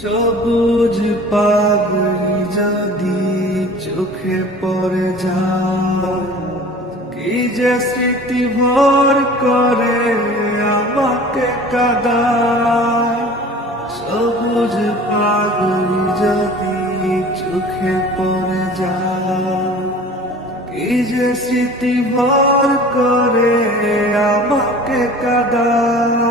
সবুজ পাগড়ি যদি চোখে পড়ে যায়, কি যে স্মৃতি ভর করে আমাকে কাঁদায়। সবুজ পাগড়ি যদি চোখে পড়ে যায়, কি যে স্মৃতি ভর করে আমাকে কাঁদায়।